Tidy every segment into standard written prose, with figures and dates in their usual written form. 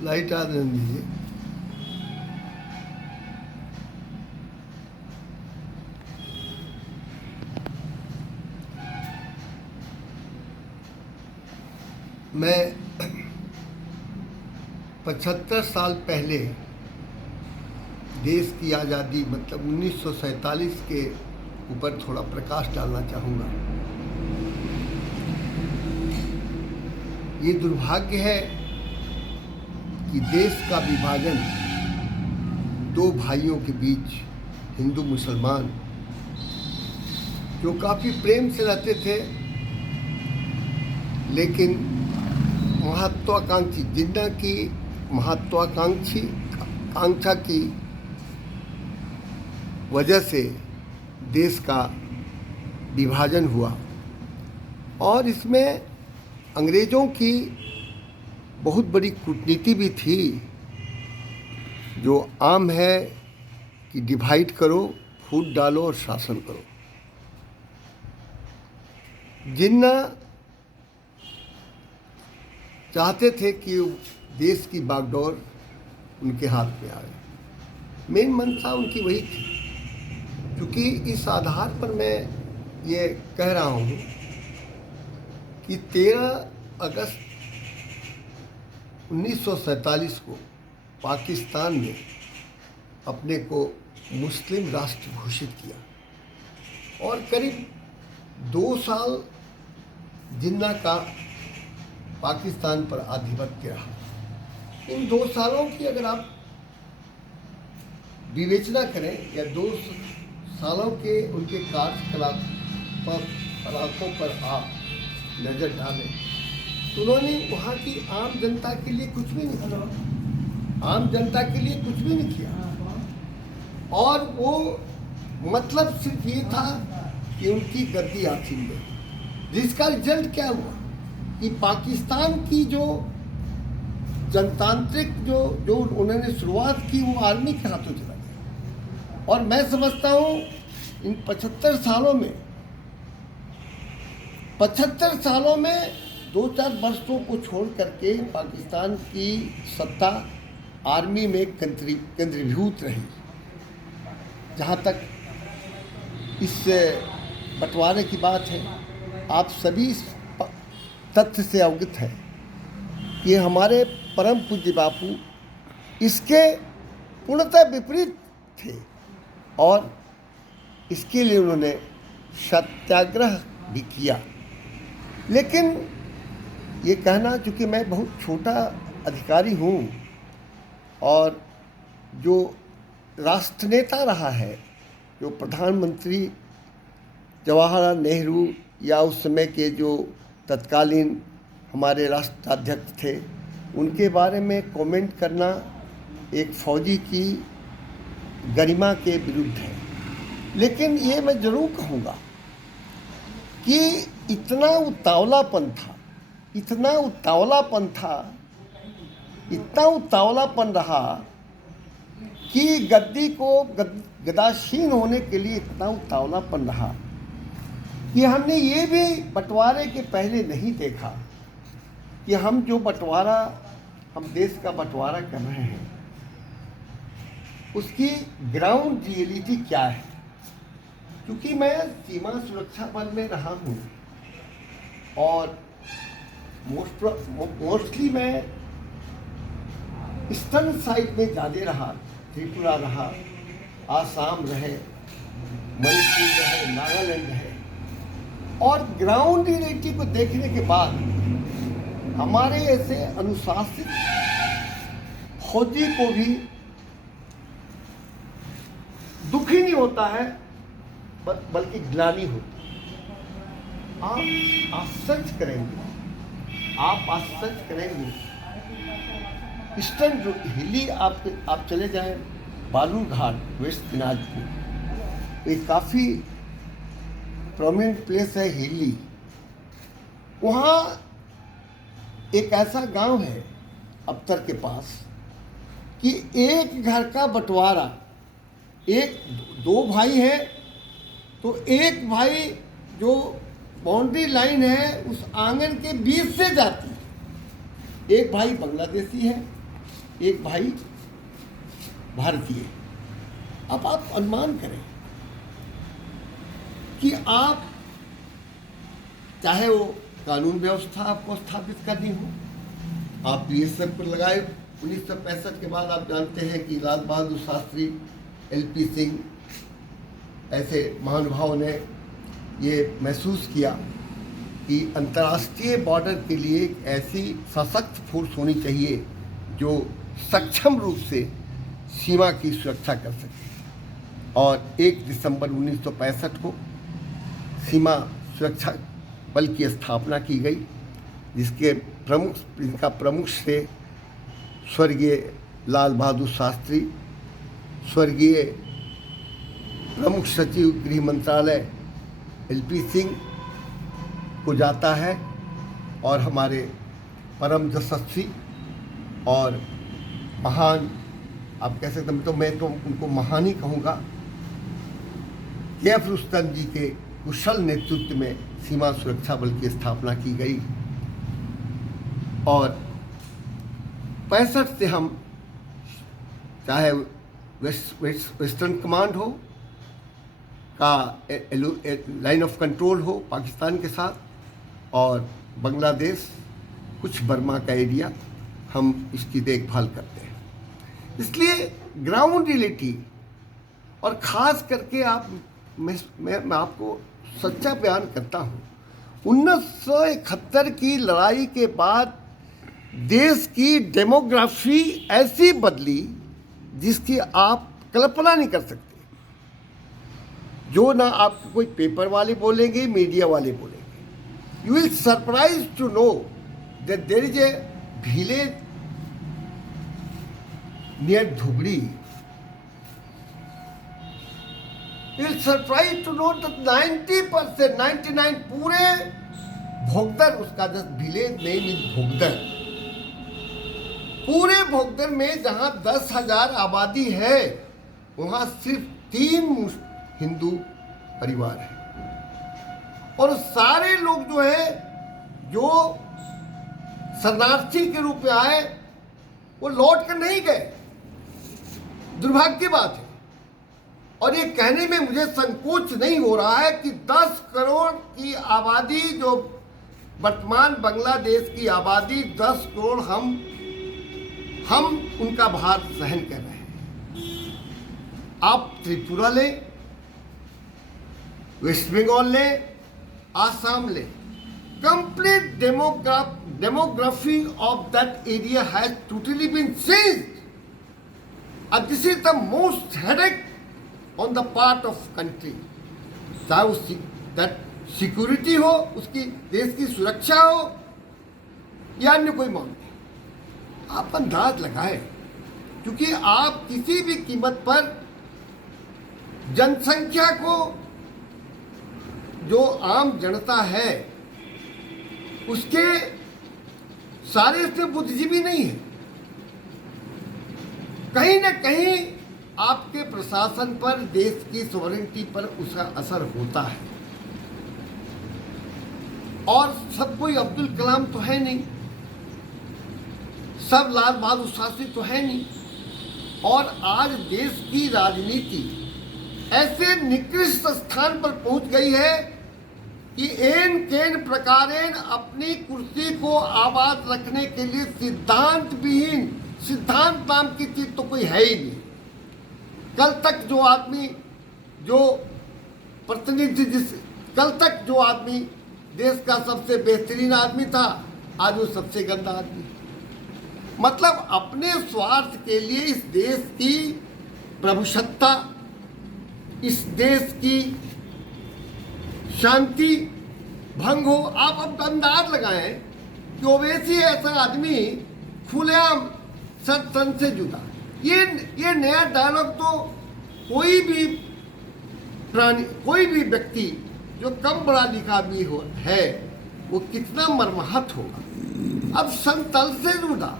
Light आ रहने दीजिए। मैं 75 साल पहले देश की आज़ादी मतलब 1947 के ऊपर थोड़ा प्रकाश डालना चाहूँगा। ये दुर्भाग्य है कि देश का विभाजन दो भाइयों के बीच, हिंदू मुसलमान, जो काफ़ी प्रेम से रहते थे, लेकिन महत्वाकांक्षी जिन्ना की आकांक्षा की वजह से देश का विभाजन हुआ। और इसमें अंग्रेज़ों की बहुत बड़ी कूटनीति भी थी, जो आम है कि डिवाइड करो, फूट डालो और शासन करो। जिन्ना चाहते थे कि देश की बागडोर उनके हाथ में आए। मेन मंशा उनकी वही थी। क्योंकि इस आधार पर मैं ये कह रहा हूँ कि 13 अगस्त 1947 को पाकिस्तान ने अपने को मुस्लिम राष्ट्र घोषित किया और करीब 2 साल जिन्ना का पाकिस्तान पर आधिपत्य रहा। इन 2 सालों की अगर आप विवेचना करें या 2 सालों के उनके कार्यकलापों पर आप नज़र डालें तो उन्होंने वहाँ की आम जनता के लिए कुछ भी नहीं किया। आम जनता के लिए कुछ भी नहीं किया। और वो मतलब सिर्फ ये था कि उनकी गद्दी आसीन में, जिसका रिजल्ट क्या हुआ कि पाकिस्तान की जो जनतांत्रिक जो उन्होंने शुरुआत की वो आर्मी के हाथों चला गया। और मैं समझता हूँ इन 75 सालों में 2-4 वर्षों को छोड़ करके पाकिस्तान की सत्ता आर्मी में केंद्रीभूत रही। जहाँ तक इस बंटवारे की बात है, आप सभी इस तथ्य से अवगत हैं कि हमारे परम पूज्य बापू इसके पूर्णतः विपरीत थे और इसके लिए उन्होंने सत्याग्रह भी किया। लेकिन ये कहना, चूँकि मैं बहुत छोटा अधिकारी हूँ और जो राष्ट्रनेता रहा है, जो प्रधानमंत्री जवाहरलाल नेहरू या उस समय के जो तत्कालीन हमारे राष्ट्राध्यक्ष थे, उनके बारे में कमेंट करना एक फौजी की गरिमा के विरुद्ध है। लेकिन ये मैं ज़रूर कहूँगा कि इतना उतावलापन रहा कि गद्दी को गदाशीन होने के लिए इतना उतावलापन रहा कि हमने ये भी बंटवारे के पहले नहीं देखा कि हम देश का बंटवारा कर रहे हैं, उसकी ग्राउंड रियलिटी क्या है। क्योंकि मैं सीमा सुरक्षा बल में रहा हूँ और मोस्टली मैं ईस्टर्न साइड में ज़्यादा रहा। त्रिपुरा रहा, आसाम रहे, मणिपुर रहे, नागालैंड रहे। और ग्राउंड रियलिटी को देखने के बाद हमारे ऐसे अनुशासित फौजी को भी दुख ही नहीं होता है, बल्कि ग्लानि होती है। आप आश्चर्य करेंगे, ईस्टर्न हिली आप चले जाएं, बालूरघाट वेस्ट दिनाजपुर, एक काफ़ी प्रोमिनेंट प्लेस है हिली। वहाँ एक ऐसा गांव है अबतर के पास कि एक घर का बंटवारा, 2 भाई हैं तो एक भाई जो बाउंड्री लाइन है उस आंगन के बीच से जाती है। एक भाई बांग्लादेशी है, एक भाई भारतीय। अब आप अनुमान करें कि आप चाहे वो कानून व्यवस्था आपको स्थापित करनी हो, आप बीएसएफ पर लगाए। 1965 के बाद आप जानते हैं कि लाल बहादुर शास्त्री, एलपी सिंह ऐसे महानुभावों ने ये महसूस किया कि अंतर्राष्ट्रीय बॉर्डर के लिए एक ऐसी सशक्त फोर्स होनी चाहिए जो सक्षम रूप से सीमा की सुरक्षा कर सके। और 1 दिसंबर 1965 को सीमा सुरक्षा बल की स्थापना की गई, जिसका प्रमुख से स्वर्गीय लाल बहादुर शास्त्री, स्वर्गीय प्रमुख सचिव गृह मंत्रालय एलपी सिंह को जाता है, और हमारे परम यशस्वी और महान, आप कह सकते हैं, तो मैं तो उनको महान ही कहूँगा, KF रुस्तम जी के कुशल नेतृत्व में सीमा सुरक्षा बल की स्थापना की गई। और 65 से हम चाहे वेस्टर्न कमांड हो का लाइन ऑफ कंट्रोल हो पाकिस्तान के साथ, और बांग्लादेश, कुछ बर्मा का एरिया, हम इसकी देखभाल करते हैं। इसलिए ग्राउंड रियलिटी, और ख़ास करके मैं आपको सच्चा बयान करता हूँ, 1971 की लड़ाई के बाद देश की डेमोग्राफी ऐसी बदली जिसकी आप कल्पना नहीं कर सकते, जो ना आपको कोई पेपर वाले बोलेंगे, मीडिया वाले बोलेंगे। You will surprise to know that there is a village near Dhubri. You will surprise to know that 90%, 99 पूरे भोगदर, उसका just village name is Bhogdar. पूरे भोगदर में जहां 10,000 आबादी है, वहां सिर्फ 3 हिंदू परिवार है, और सारे लोग जो है, जो शरणार्थी के रूप में आए, वो लौट कर नहीं गए। दुर्भाग्य की बात है। और ये कहने में मुझे संकोच नहीं हो रहा है कि 10 करोड़ की आबादी, जो वर्तमान बांग्लादेश की आबादी 10 करोड़, हम उनका भार सहन कर रहे हैं। आप त्रिपुरा लें, वेस्ट बंगाल लें, आसाम लें, complete demography of that area has totally been changed. And this is the most headache on the part of country. चाहे that सिक्योरिटी हो, उसकी देश की सुरक्षा हो, या अन्य कोई मामले, आप अंदाज लगाएं, क्योंकि आप किसी भी कीमत पर जनसंख्या को, जो आम जनता है, उसके सारे इसमें बुद्धिजीवी नहीं है। कहीं न कहीं आपके प्रशासन पर, देश की सॉवरेनिटी पर उसका असर होता है। और सब कोई अब्दुल कलाम तो है नहीं, सब लाल बहादुर शास्त्री तो है नहीं। और आज देश की राजनीति ऐसे निकृष्ट स्थान पर पहुंच गई है कि एन केन प्रकारेण अपनी कुर्सी को आबाद रखने के लिए सिद्धांत विहीन, सिद्धांत नाम की चीज तो कोई है ही नहीं। कल तक जो आदमी, जो प्रतिनिधि, कल तक जो आदमी देश का सबसे बेहतरीन आदमी था, आज वो सबसे गंदा आदमी। मतलब अपने स्वार्थ के लिए इस देश की प्रभुसत्ता, इस देश की शांति भंग हो। आप अब अंदाज लगाएं कि ओवैसी ऐसा आदमी खुलेआम सत्संग से जुड़ा। ये नया डायलॉग तो कोई भी प्राणी, कोई भी व्यक्ति जो कम पढ़ा लिखा भी है, वो कितना मर्माहत होगा। अब संतल से जुड़ा,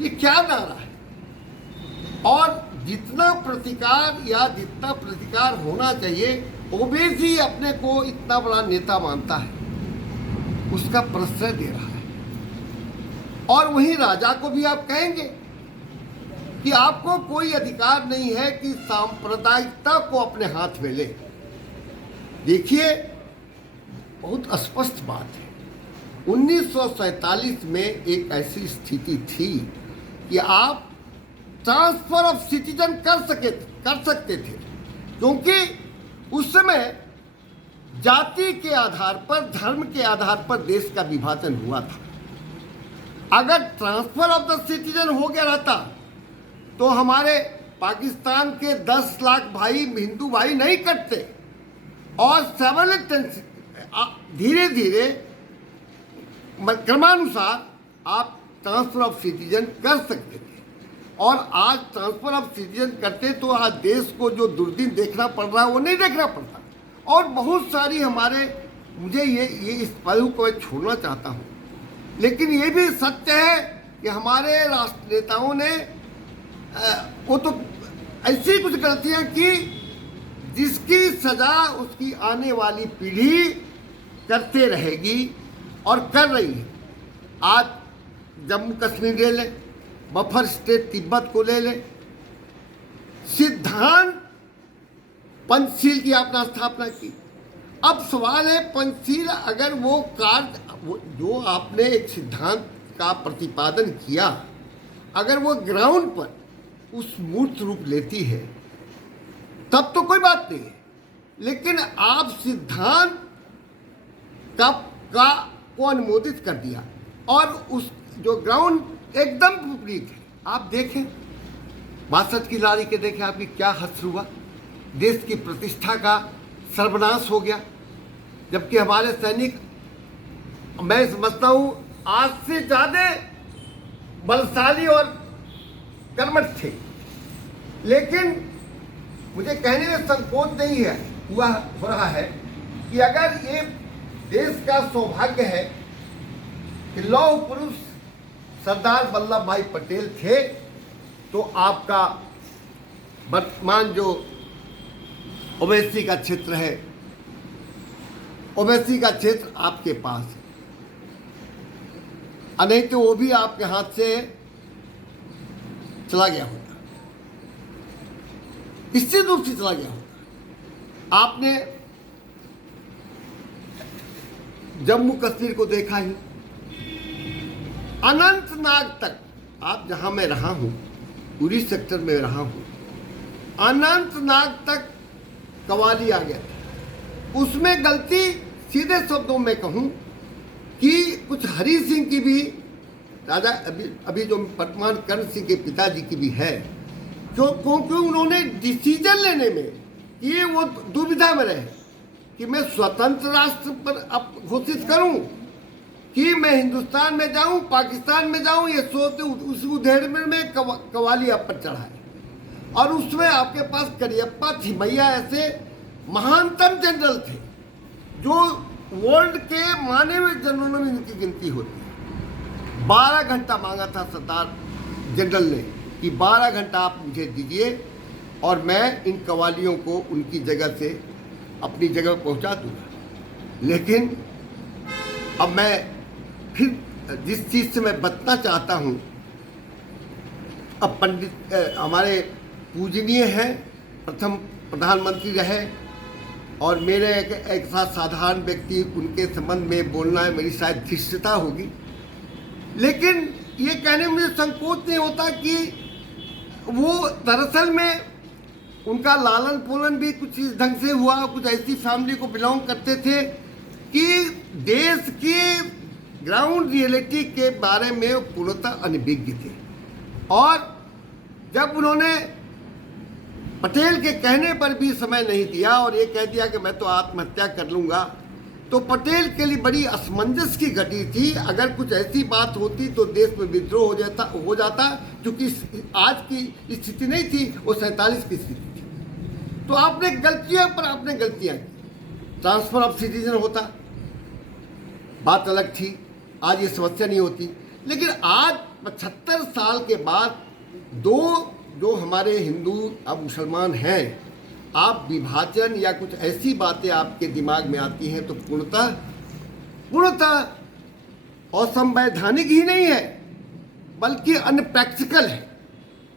ये क्या नारा है? और जितना प्रतिकार होना चाहिए, ओवैसी अपने को इतना बड़ा नेता मानता है, उसका प्रश्रय दे रहा है। और वहीं राजा को भी आप कहेंगे कि आपको कोई अधिकार नहीं है कि सांप्रदायिकता को अपने हाथ में ले। देखिए, बहुत स्पष्ट बात है, 1947 में एक ऐसी स्थिति थी कि आप ट्रांसफर ऑफ सिटीजन कर सकते थे, क्योंकि उस समय जाति के आधार पर, धर्म के आधार पर देश का विभाजन हुआ था। अगर ट्रांसफर ऑफ द सिटीजन हो गया रहता तो हमारे पाकिस्तान के 10 लाख भाई, हिंदू भाई नहीं कटते, और धीरे धीरे क्रमानुसार आप ट्रांसफर ऑफ सिटीजन कर सकते थे। और आज ट्रांसफर ऑफ सिटीजन करते तो आज देश को जो दुर्दिन देखना पड़ रहा है वो नहीं देखना पड़ता। और बहुत सारी हमारे, मुझे ये इस पहलू को मैं छोड़ना चाहता हूँ, लेकिन ये भी सत्य है कि हमारे राष्ट्र नेताओं ने वो तो ऐसी कुछ गलतियाँ की जिसकी सजा उसकी आने वाली पीढ़ी करते रहेगी और कर रही है। आज जम्मू कश्मीर ले लें, बफर स्टेट तिब्बत को ले लें, सिद्धांत पंचशील की आपने स्थापना की। अब सवाल है, पंचशील अगर वो कार्य जो आपने एक सिद्धांत का प्रतिपादन किया, अगर वो ग्राउंड पर उस मूर्त रूप लेती है तब तो कोई बात नहीं है, लेकिन आप सिद्धांत को अनुमोदित कर दिया और उस जो ग्राउंड एकदम विपरीत है। आप देखें 62 की लड़ाई के देखें, आपकी क्या हश्र हुआ, देश की प्रतिष्ठा का सर्वनाश हो गया। जबकि हमारे सैनिक, मैं समझता हूँ, आज से ज़्यादा बलशाली और कर्मठ थे, लेकिन मुझे कहने में संकोच नहीं है हो रहा है कि अगर ये देश का सौभाग्य है कि लौह पुरुष सरदार वल्लभ भाई पटेल थे, तो आपका वर्तमान जो ओवैसी का क्षेत्र है, ओवैसी का क्षेत्र आपके पास है, नहीं तो वो भी आपके हाथ से चला गया होता, निश्चित रूप से चला गया होता। आपने जम्मू कश्मीर को देखा ही, अनंतनाग तक, आप जहां मैं रहा हूं, उरी सेक्टर में रहा हूं, अनंतनाग तक कव्वाली आ गया था। उसमें गलती, सीधे शब्दों में कहूं कि कुछ हरि सिंह की भी, राजा अभी जो वर्तमान कर्ण सिंह के पिताजी की भी है, क्योंकि उन्होंने डिसीजन लेने में ये वो दुविधा में रहे कि मैं स्वतंत्र राष्ट्र पर अब घोषित करूं कि मैं हिंदुस्तान में जाऊं, पाकिस्तान में जाऊं, ये सोचते उस उधेड़ में कव्वाली आप पर चढ़ाए। और उसमें आपके पास करियप्पा थिमैया ऐसे महानतम जनरल थे जो वर्ल्ड के माने हुए जनरलों में इनकी गिनती होती है। 12 घंटा मांगा था सरदार जनरल ने कि 12 घंटा आप मुझे दीजिए और मैं इन कव्वालियों को उनकी जगह से अपनी जगह पहुंचा दूंगा। लेकिन अब मैं फिर जिस चीज़ से मैं बचना चाहता हूं, अब पंडित हमारे पूजनीय हैं, प्रथम प्रधानमंत्री रहे, और मेरे एक साथ साधारण व्यक्ति, उनके संबंध में बोलना है मेरी शायद धृष्टता होगी, लेकिन ये कहने में मुझे संकोच नहीं होता कि वो दरअसल में उनका लालन पालन भी कुछ इस ढंग से हुआ, कुछ ऐसी फैमिली को बिलोंग करते थे कि देश की ग्राउंड रियलिटी के बारे में पूर्णतः अनभिज्ञ थे। और जब उन्होंने पटेल के कहने पर भी समय नहीं दिया और ये कह दिया कि मैं तो आत्महत्या कर लूँगा, तो पटेल के लिए बड़ी असमंजस की घटी थी। अगर कुछ ऐसी बात होती तो देश में विद्रोह हो जाता, क्योंकि आज की स्थिति नहीं थी, वो 47 की स्थिति थी। तो आपने गलतियां पर आपने गलतियां की। ट्रांसफर ऑफ सिटीजन होता, बात अलग थी, आज ये समस्या नहीं होती। लेकिन आज 75 साल के बाद जो हमारे हिंदू अब मुसलमान हैं, आप विभाजन या कुछ ऐसी बातें आपके दिमाग में आती हैं तो पूर्णतः असंवैधानिक ही नहीं है, बल्कि अनप्रैक्टिकल है।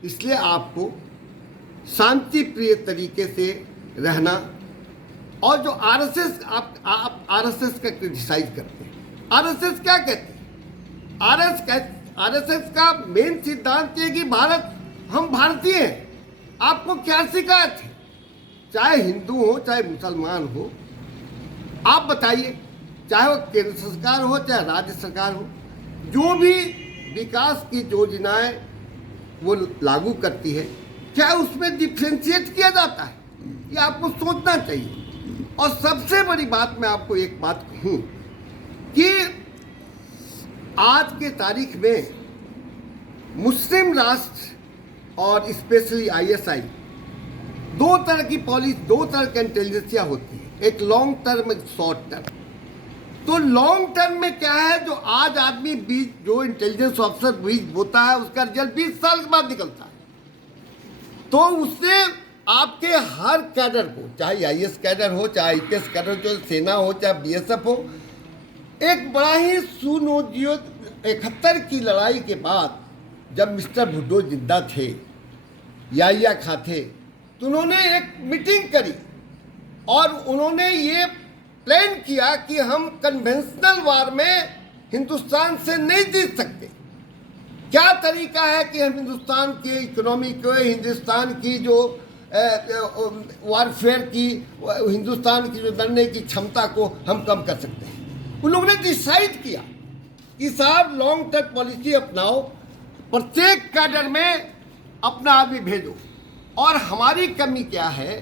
इसलिए आपको शांति प्रिय तरीके से रहना। और जो आरएसएस, आप आरएसएस का क्रिटिसाइज करते हैं, आरएसएस क्या कहते हैं? आरएसएस का मेन सिद्धांत ये कि भारत, हम भारतीय हैं। आपको क्या शिकायत है? चाहे हिंदू हो चाहे मुसलमान हो, आप बताइए, चाहे वो केंद्र सरकार हो चाहे राज्य सरकार हो, जो भी विकास की योजनाएं वो लागू करती है, क्या उसमें डिफ्रेंशिएट किया जाता है? ये आपको सोचना चाहिए। और सबसे बड़ी बात मैं आपको एक बात कहूँ कि आज के तारीख में मुस्लिम राष्ट्र और स्पेशली आईएसआई, दो तरह की पॉलिसी, दो तरह की इंटेलिजेंसिया होती है, एक लॉन्ग टर्म एक शॉर्ट टर्म। तो लॉन्ग टर्म में क्या है, जो आज आदमी बीच, जो इंटेलिजेंस ऑफिसर बीच बोता है, उसका रिजल्ट 20 साल के बाद निकलता है। तो उससे आपके हर कैडर को, चाहे आईएएस कैडर हो चाहे आईपीएस कैडर, जो सेना हो चाहे बीएसएफ हो, एक बड़ा ही सुनियोजित 71 की लड़ाई के बाद जब मिस्टर भुट्टो जिंदा थे, याहिया खां थे, तो उन्होंने एक मीटिंग करी और उन्होंने ये प्लान किया कि हम कन्वेंशनल वार में हिंदुस्तान से नहीं जीत सकते। क्या तरीका है कि हम हिंदुस्तान की इकोनॉमी को, हिंदुस्तान की जो वारफेयर की, हिंदुस्तान की जो लड़ने की क्षमता को हम कम कर सकते हैं। उन लोगों ने डिसाइड किया कि साहब लॉन्ग टर्म पॉलिसी अपनाओ, प्रत्येक कैडर में अपना आदमी भेजो। और हमारी कमी क्या है,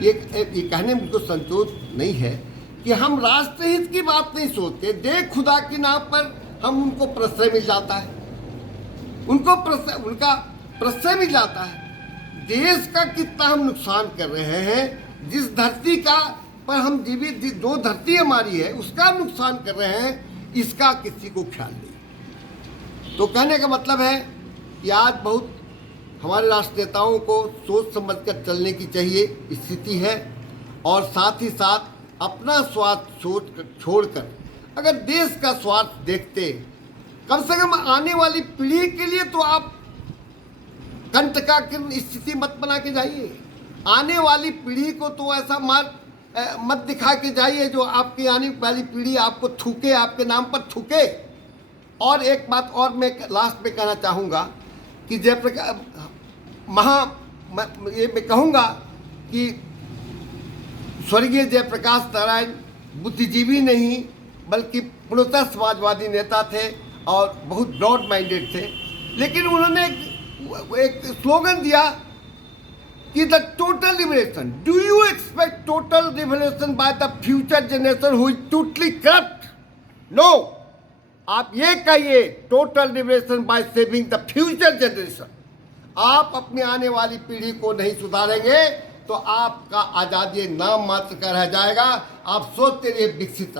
ये कहने में मुझको संतोष नहीं है कि हम राष्ट्र हित की बात नहीं सोचते। देख खुदा के नाम पर हम उनको प्रश्रय मिल जाता है, उनका प्रश्रय मिल जाता है। देश का कितना हम नुकसान कर रहे हैं, जिस धरती का पर हम जीवित, जो धरती हमारी है उसका हम नुकसान कर रहे हैं, इसका किसी को ख्याल नहीं। तो कहने का मतलब है कि आज बहुत हमारे राष्ट्र नेताओं को सोच समझ कर चलने की चाहिए स्थिति है। और साथ ही साथ अपना स्वार्थ छोड़कर अगर देश का स्वार्थ देखते, कम से कम आने वाली पीढ़ी के लिए तो आप कंटका की स्थिति मत बना के जाइए। आने वाली पीढ़ी को तो ऐसा मत दिखा के जाइए जो आपकी आने वाली पीढ़ी आपको थूके, आपके नाम पर थूके। और एक बात और मैं लास्ट में कहना चाहूँगा कि जयप्रकाश मैं कहूँगा कि स्वर्गीय जयप्रकाश नारायण बुद्धिजीवी नहीं बल्कि पूर्णतः समाजवादी नेता थे और बहुत ब्रॉड माइंडेड थे। लेकिन उन्होंने एक स्लोगन दिया कि the total liberation, do you expect total liberation by the future generation who is totally corrupt? No, आप ये कहिए total liberation by saving the future generation. आप अपनी आने वाली पीढ़ी को नहीं सुधारेंगे तो आपका आज़ादी नाम मात्र का रह जाएगा। आप सोचते रहिए विकसित,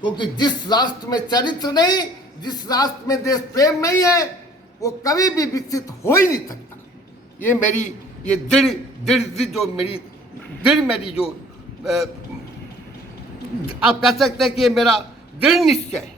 क्योंकि जिस राष्ट्र में चरित्र नहीं, जिस राष्ट्र में देश प्रेम नहीं है, वो कभी भी विकसित हो ही नहीं सकता। ये मेरी ये आप कह सकते हैं कि ये मेरा दृढ़ निश्चय है।